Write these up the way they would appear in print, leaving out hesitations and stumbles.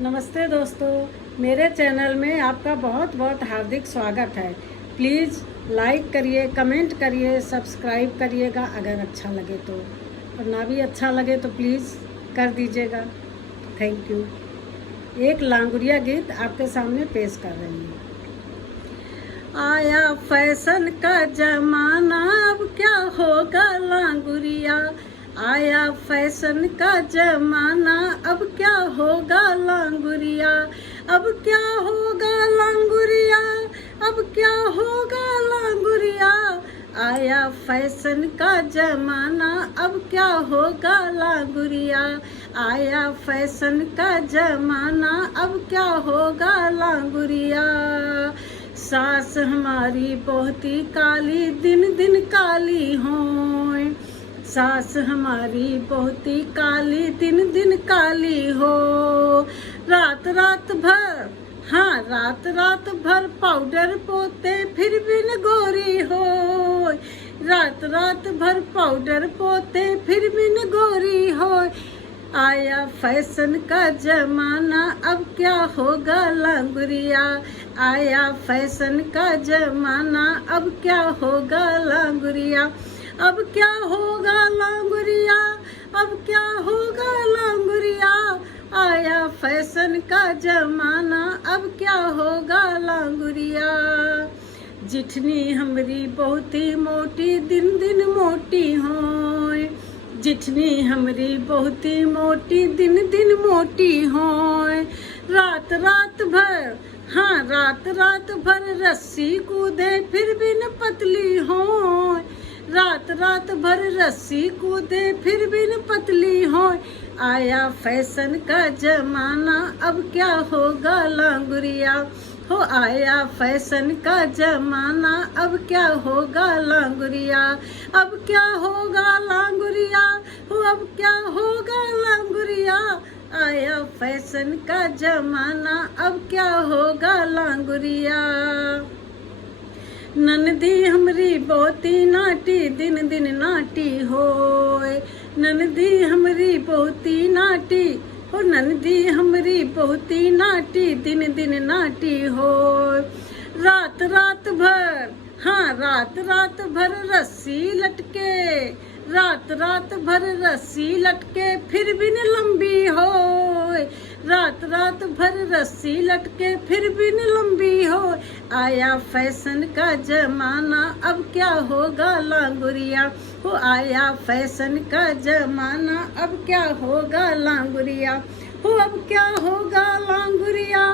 नमस्ते दोस्तों, मेरे चैनल में आपका बहुत बहुत हार्दिक स्वागत है। प्लीज़ लाइक करिए, कमेंट करिए, सब्सक्राइब करिएगा अगर अच्छा लगे तो, और ना भी अच्छा लगे तो प्लीज़ कर दीजिएगा। Thank you. एक लांगुरिया गीत आपके सामने पेश कर रही हूँ। आया फैशन का ज़माना, अब क्या होगा लांगुरिया। आया फैशन का ज़माना, अब क्या होगा लांगुरिया। अब क्या होगा लांगुरिया, अब क्या होगा लांगुरिया। आया फैशन का ज़माना, अब क्या होगा लांगुरिया। आया फैशन का ज़माना, अब क्या होगा लांगुरिया। सास हमारी बहुत ही काली, दिन दिन काली होए। सास हमारी बहुत ही काली, दिन दिन काली हो। रात रात भर, हाँ रात रात भर पाउडर पोते, फिर भी न गोरी हो। रात रात भर पाउडर पोते, फिर भी न गोरी हो। आया फैशन का ज़माना, अब क्या होगा लांगुरिया। आया फैशन का ज़माना, अब क्या होगा लांगुरिया। अब क्या होगा लांगुरिया, अब क्या होगा लांगुरिया। आया फैशन का ज़माना, अब क्या होगा लांगुरिया। जिठनी हमरी बहुत ही मोटी, दिन दिन मोटी होए। जिठनी हमरी बहुत ही मोटी, दिन दिन मोटी होए। रात रात भर, हाँ रात रात भर रस्सी कूदे, फिर भी न पतली होए। रात रात भर रस्सी कूदे, फिर भी न पतली होए। आया फैशन का ज़माना, अब क्या होगा लांगुरिया हो। आया फैशन का ज़माना, अब क्या होगा लांगुरिया। अब क्या होगा लांगुरिया हो, अब क्या होगा लांगुरिया। आया फैशन का ज़माना, अब क्या होगा लांगुरिया। ननदी हमरी बहुत ही नाटी, दिन दिन नाटी होए। ननदी हमरी बहुत ही नाटी हो। ननदी हमरी बहुत ही नाटी, दिन दिन नाटी हो। रात रात भर, हाँ रात रात भर रस्सी लटके। रात रात भर रस्सी लटके, फिर भी न लंबी हो। रात रात भर रस्सी लटके, फिर भी न लंबी हो। आया फैशन का ज़माना, अब क्या होगा लांगुरिया हो। आया फैशन का ज़माना, अब क्या होगा लांगुरिया हो। अब क्या होगा लांगुरिया,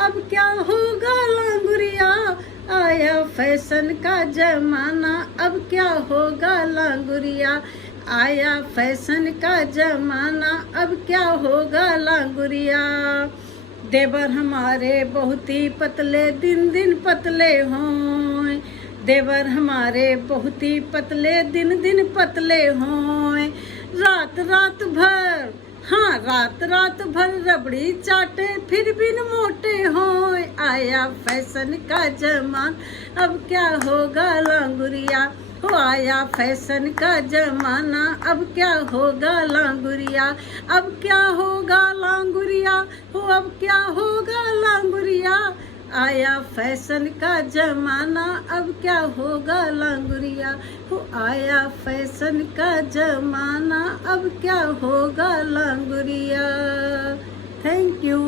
अब क्या होगा लांगुरिया। आया फैशन का ज़माना, अब क्या होगा लांगुरिया। आया फैशन का ज़माना, अब क्या होगा लांगुरिया। देवर हमारे बहुत ही पतले, दिन दिन पतले होए। देवर हमारे बहुत ही पतले, दिन दिन पतले होए। रात रात भर, हाँ रात रात भर रबड़ी चाटे, फिर भी न मोटे होए। आया फैशन का ज़माना, अब क्या होगा लांगुरिया हो। आया फैशन का ज़माना, अब क्या होगा लांगुरिया। अब क्या होगा लांगुरिया हो, अब क्या होगा लांगुरिया। आया फैशन का ज़माना, अब क्या होगा लांगुरिया हो। आया फैशन का ज़माना, अब क्या होगा लांगुरिया। Thank you.